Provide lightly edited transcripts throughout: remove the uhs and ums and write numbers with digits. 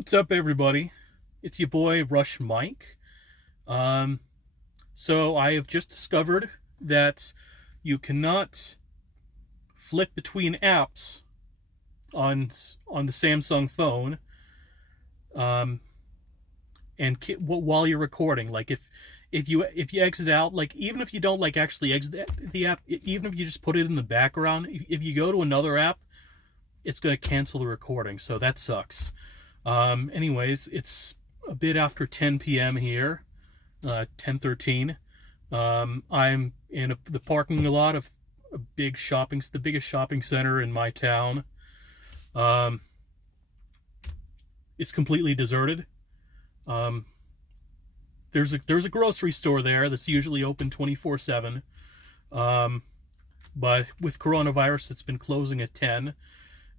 What's up, everybody? It's your boy Rush Mike. Um, so I have just discovered that you cannot flip between apps on the Samsung phone, um, while you're recording. Like if you exit out, like even if you don't like actually exit the app, even if you just put it in the background, if you go to another app, it's going to cancel the recording. So that sucks. Anyways, it's a bit after 10 p.m. here, 10:13. I'm in the parking lot of the biggest shopping center in my town. Um, it's completely deserted. Um, there's a grocery store there that's usually open 24/7. But with coronavirus, it's been closing at 10.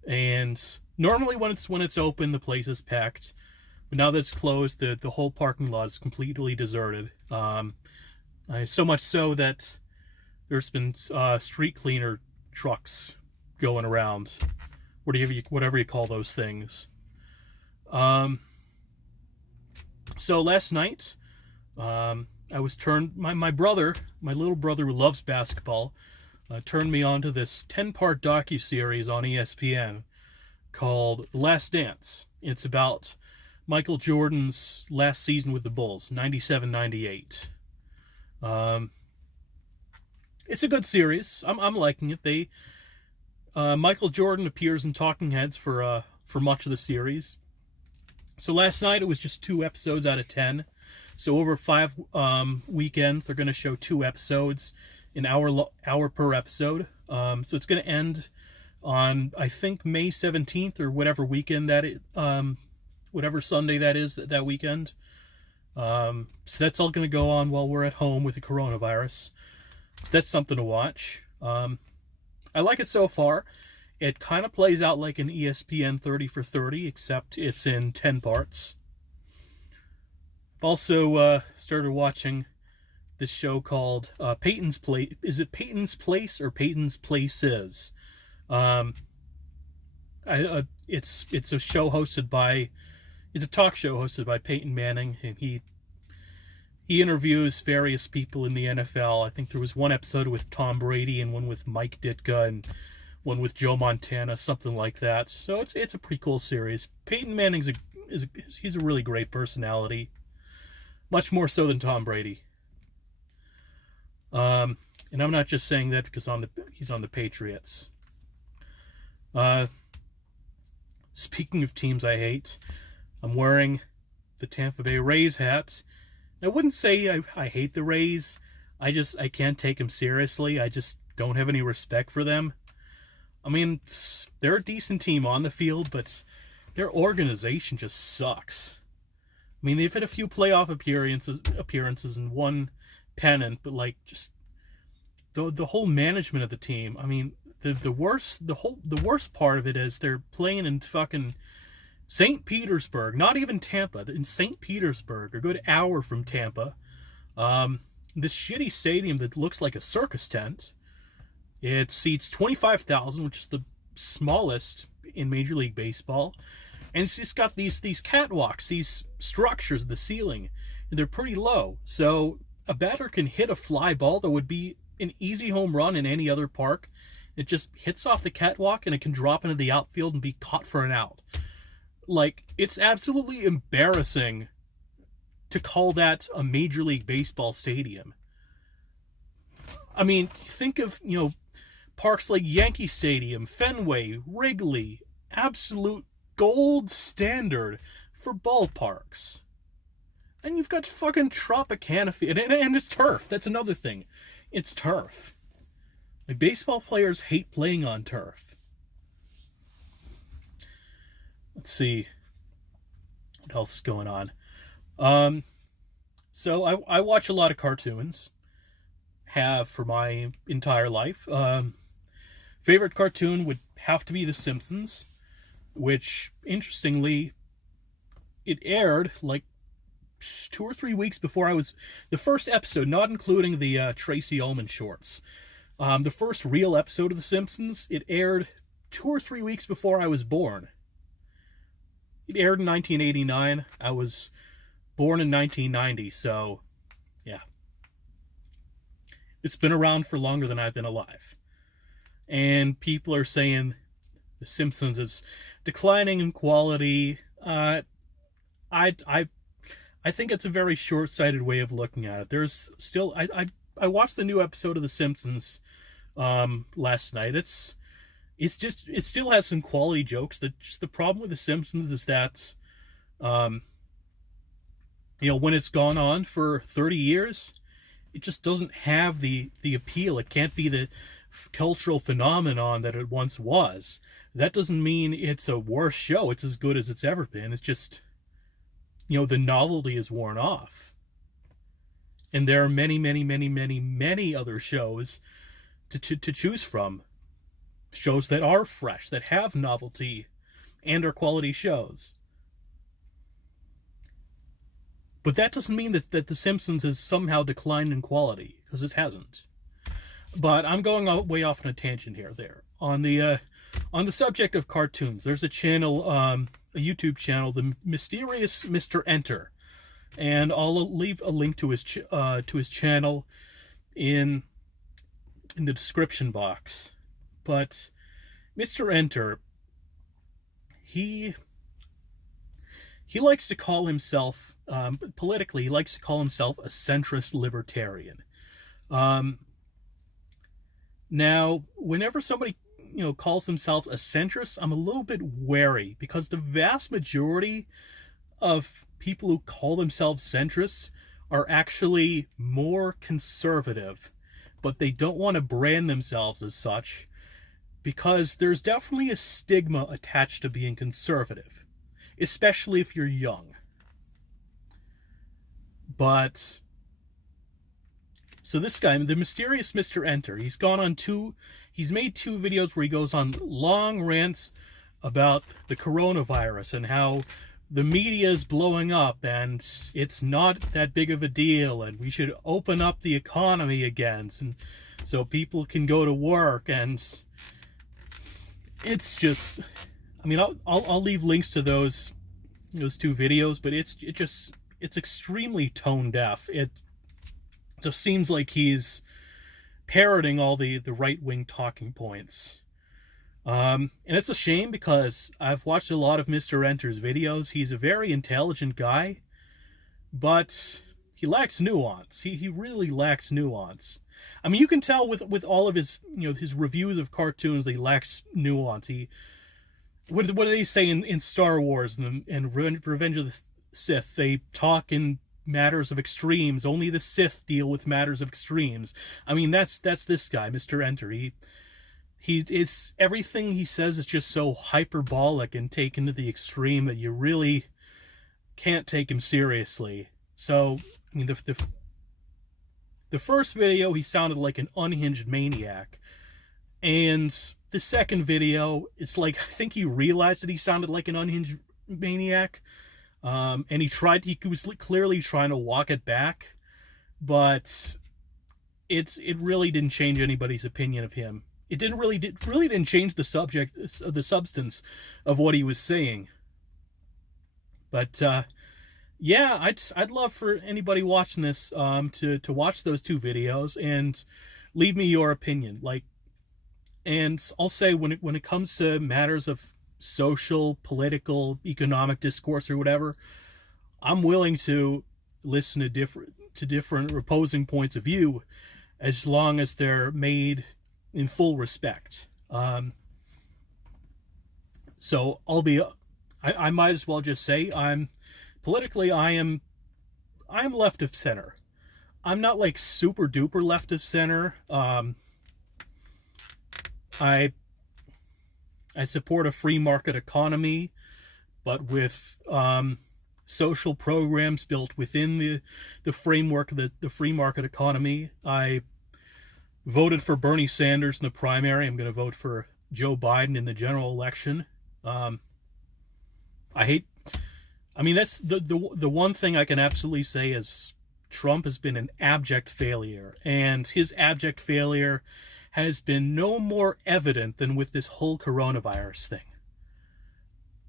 And normally when it's open, the place is packed. But now that it's closed, the whole parking lot is completely deserted. So much so that there's been street cleaner trucks going around, whatever you call those things. So last night, I was turned my brother, my little brother who loves basketball, turned me on to this 10-part docuseries on ESPN called Last Dance. It's about Michael Jordan's last season with the Bulls, 97-98. It's a good series. I'm liking it. Michael Jordan appears in talking heads for much of the series. So last night it was just 2 episodes out of 10. So over 5 weekends, they're going to show 2 episodes, an hour per episode. So it's going to end on, I think, May 17th or whatever weekend whatever Sunday that is that weekend. So that's all going to go on while we're at home with the coronavirus. That's something to watch. I like it so far. It kind of plays out like an ESPN 30 for 30, except it's in 10 parts. I've also started watching this show called Peyton's Place. Is it Peyton's Place or Peyton's Places? It's a show hosted by, it's a talk show hosted by Peyton Manning, and he interviews various people in the NFL. I think there was one episode with Tom Brady and one with Mike Ditka and one with Joe Montana, something like that. So it's a pretty cool series. Peyton Manning's he's a really great personality, much more so than Tom Brady. And I'm not just saying that because he's on the Patriots. Speaking of teams I hate, I'm wearing the Tampa Bay Rays hat. I wouldn't say I hate the Rays. I can't take them seriously. I just don't have any respect for them. I mean, they're a decent team on the field, but their organization just sucks. I mean, they've had a few playoff appearances and one pennant, but like just the whole management of the team. I mean, the worst part of it is they're playing in fucking St. Petersburg, not even Tampa, in St. Petersburg, a good hour from Tampa. This shitty stadium that looks like a circus tent. It seats 25,000, which is the smallest in Major League Baseball. And it's just got these catwalks, these structures, the ceiling, and they're pretty low. So a batter can hit a fly ball that would be an easy home run in any other park. It just hits off the catwalk and it can drop into the outfield and be caught for an out. Like, it's absolutely embarrassing to call that a Major League Baseball stadium. I mean, think of, parks like Yankee Stadium, Fenway, Wrigley, absolute gold standard for ballparks. And you've got fucking Tropicana Field, and it's turf. That's another thing. It's turf. Like, baseball players hate playing on turf. Let's see what else is going on. So I watch a lot of cartoons. Have for my entire life. Favorite cartoon would have to be The Simpsons, which, interestingly, it aired like 2 or 3 weeks before the first episode, not including the Tracy Ullman shorts. The first real episode of The Simpsons, it aired 2 or 3 weeks before I was born. It aired in 1989. I was born in 1990, so yeah. It's been around for longer than I've been alive. And people are saying The Simpsons is declining in quality. I think it's a very short-sighted way of looking at it. There's still I watched the new episode of The Simpsons last night. It still has some quality jokes. The problem with The Simpsons is that when it's gone on for 30 years, it just doesn't have the appeal. It can't be the cultural phenomenon that it once was. That doesn't mean it's a worse show. It's as good as it's ever been. It's just, the novelty is worn off. And there are many, many, many, many, many other shows to choose from. Shows that are fresh, that have novelty, and are quality shows. But that doesn't mean that The Simpsons has somehow declined in quality, because it hasn't. But I'm going way off on a tangent here. On the subject of cartoons, there's a channel, a YouTube channel, the Mysterious Mr. Enter, and I'll leave a link to his channel in the description box. But Mr. Enter, he likes to call himself, politically, he likes to call himself a centrist libertarian. Now, whenever somebody, calls themselves a centrist, I'm a little bit wary, because the vast majority of people who call themselves centrists are actually more conservative, but they don't want to brand themselves as such, because there's definitely a stigma attached to being conservative, especially if you're young. But so this guy, the Mysterious Mr. Enter, he's made two videos where he goes on long rants about the coronavirus and how the media is blowing up and it's not that big of a deal and we should open up the economy again and so people can go to work. And it's just, I'll leave links to those two videos, but it's extremely tone deaf. It just seems like he's parroting all the right-wing talking points. And it's a shame, because I've watched a lot of Mr. Enter's videos. He's a very intelligent guy, but he lacks nuance. He really lacks nuance. You can tell with all of his his reviews of cartoons that he lacks nuance. What do they say in Star Wars and Revenge of the Sith? They talk in matters of extremes. Only the Sith deal with matters of extremes. That's this guy, Mr. Enter. It's everything he says is just so hyperbolic and taken to the extreme that you really can't take him seriously. So, the first video, he sounded like an unhinged maniac. And the second video, it's like, I think he realized that he sounded like an unhinged maniac. And he was clearly trying to walk it back. But it really didn't change anybody's opinion of him. It really didn't change the substance of what he was saying. But yeah, I'd love for anybody watching this to watch those two videos and leave me your opinion. And I'll say when it comes to matters of social, political, economic discourse or whatever, I'm willing to listen to different opposing points of view, as long as they're made in full respect. So I might as well just say I am left of center. I'm not like super duper left of center. I support a free market economy, but with social programs built within the framework of the free market economy. I voted for Bernie Sanders in the primary. I'm going to vote for Joe Biden in the general election. That's the one thing I can absolutely say is Trump has been an abject failure, and his abject failure has been no more evident than with this whole coronavirus thing.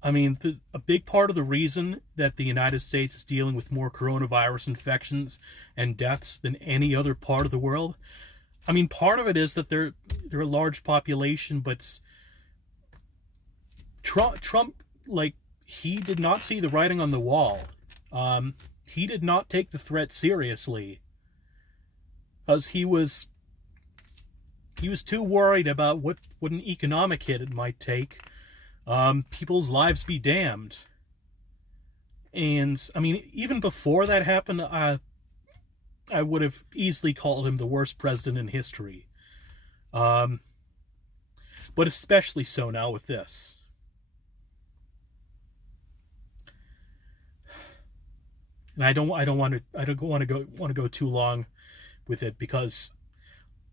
I mean, a big part of the reason that the United States is dealing with more coronavirus infections and deaths than any other part of the world, I mean, part of it is that they're a large population, but Trump, like, he did not see the writing on the wall. He did not take the threat seriously, because he was too worried about what an economic hit it might take. People's lives be damned. And I mean, even before that happened, I would have easily called him the worst president in history. But especially so now with this. And I don't want to go too long with it, because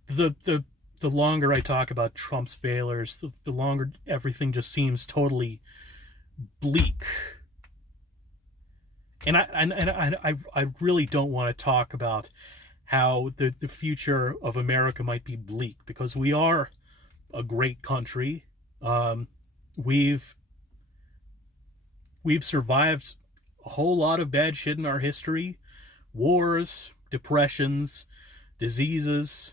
the longer I talk about Trump's failures, the longer everything just seems totally bleak. And I really don't want to talk about how the future of America might be bleak, because we are a great country. We've survived a whole lot of bad shit in our history: wars, depressions, diseases,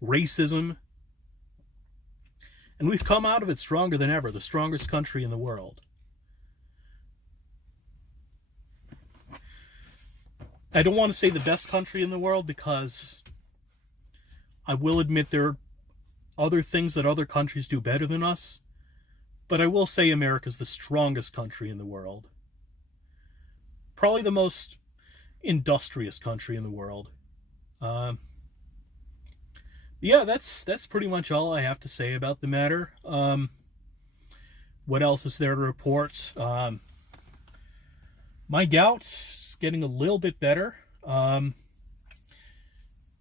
racism, and we've come out of it stronger than ever, the strongest country in the world. I don't want to say the best country in the world, because I will admit there are other things that other countries do better than us, but I will say America's the strongest country in the world. Probably the most industrious country in the world. Yeah, that's pretty much all I have to say about the matter. What else is there to report? My gout's getting a little bit better.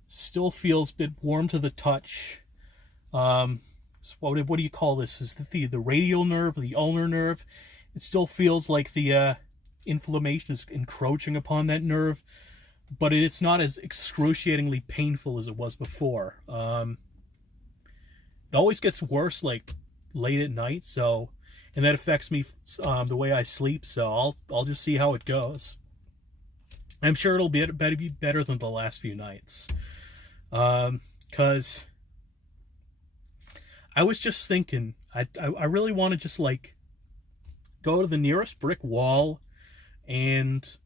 Still feels a bit warm to the touch. So what do you call this? Is it the radial nerve, the ulnar nerve? It still feels like the inflammation is encroaching upon that nerve, but it's not as excruciatingly painful as it was before. It always gets worse, like, late at night, and that affects me the way I sleep, so I'll just see how it goes. I'm sure it'll be better than the last few nights. Because I was just thinking, I really want to just, like, go to the nearest brick wall and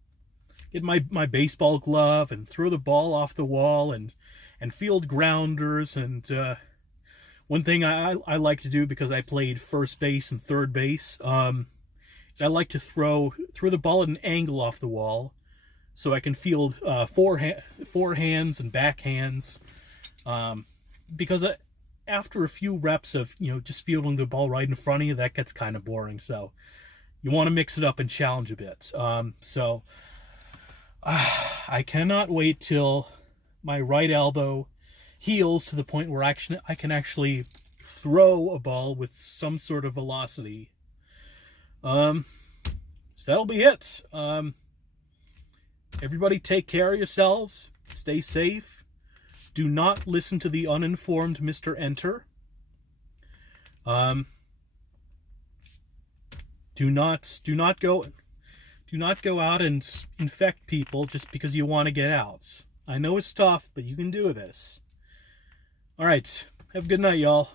get my baseball glove and throw the ball off the wall and field grounders. And one thing I like to do, because I played first base and third base, is I like to throw the ball at an angle off the wall, so I can field forehands and backhands. Because after a few reps of just fielding the ball right in front of you, that gets kind of boring. So you want to mix it up and challenge a bit. I cannot wait till my right elbow heals to the point where I can actually throw a ball with some sort of velocity. So that'll be it. Everybody take care of yourselves. Stay safe. Do not listen to the uninformed Mr. Enter. Do not go out and infect people just because you want to get out. I know it's tough, but you can do this. All right. Have a good night, y'all.